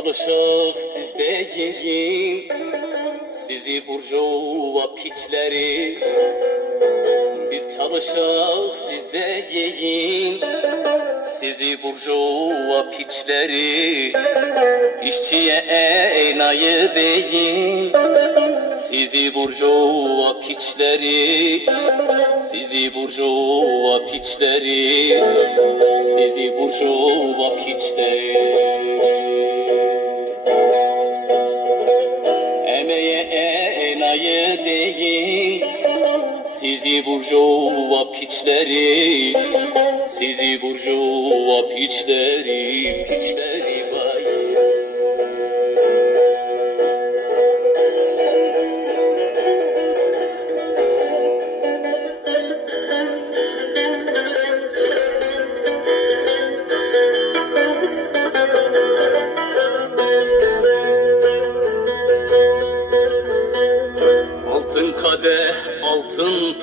çalışık sizde yiyin Sizi burjuva piçleri Biz çalışık sizde yiyin Sizi burjuva piçleri İşçiye enayi deyin Sizi burjuva piçleri Sizi burjuva piçleri Sizi burjuva piçleri Sizi burjuva piçleri Sizi burjuva piçleri Piçleri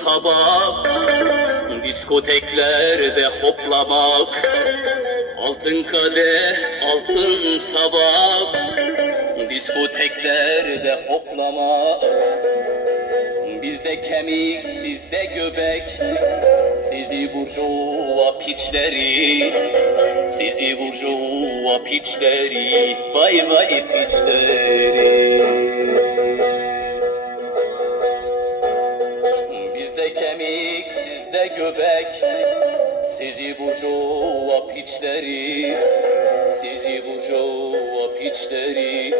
tabak Diskoteklerde hoplamak Altın kadeh, altın tabak Diskoteklerde hoplamak. Bizde kemik, sizde göbek Sizi burjuva piçleri Sizi burjuva piçleri Vay vay piçleri Sizi burjuva piçleri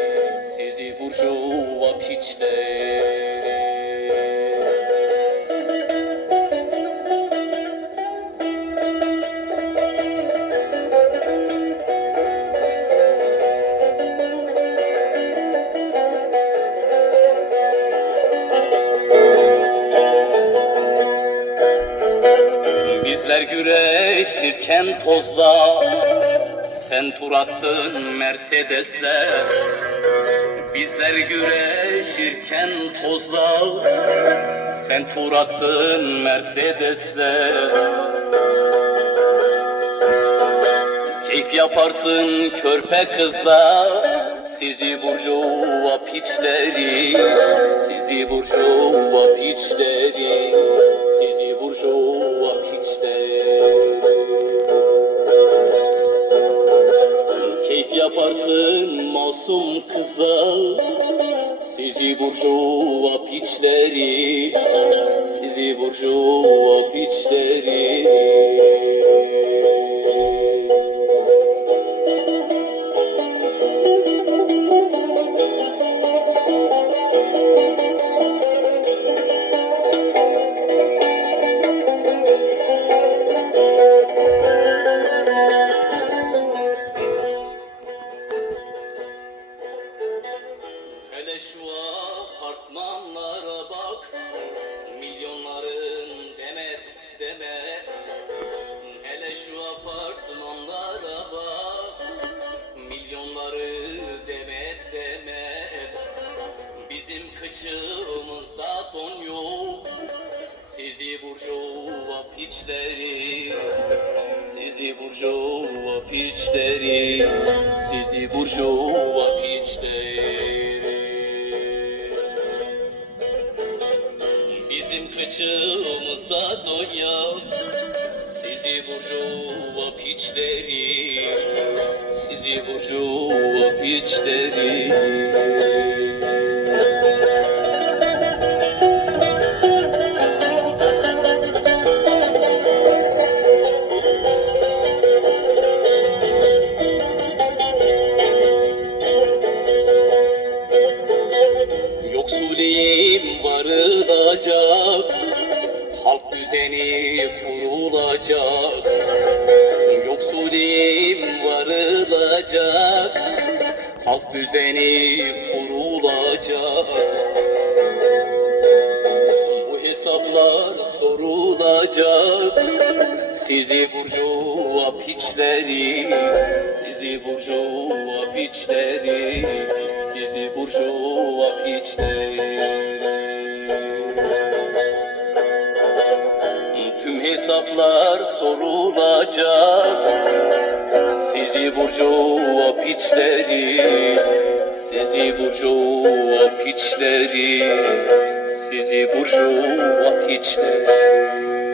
Sizi burjuva piçleri güreşirken tozla Sen tur attın Mercedes'le. Bizler güreşirken tozla Sen tur attın Mercedes'le. Keyif yaparsın körpe kızla Sizi burjuva piçleri Sizi burjuva piçleri Sizi burjuva piçleri Keyif yaparsın masum kızla Sizi burjuva piçleri Sizi burjuva piçleri Bizim kıçımızda don yok. Sizi burjuva piçleri Sizi burjuva piçleri Sizi burjuva piçleri Bizim kıçımızda don yok. Sizi burjuva piçleri Sizi burjuva piçleri düzeni kurulacak. Yoksuliyim varılacak. Halk düzeni kurulacak. Bu hesaplar sorulacak. Sizi burjuva piçleri Sizi burjuva piçleri Sizi burjuva piçleri hesaplar sorulacak. Sizi Sizi burjuva piçleri Sizi burjuva piçleri Sizi burjuva piçleri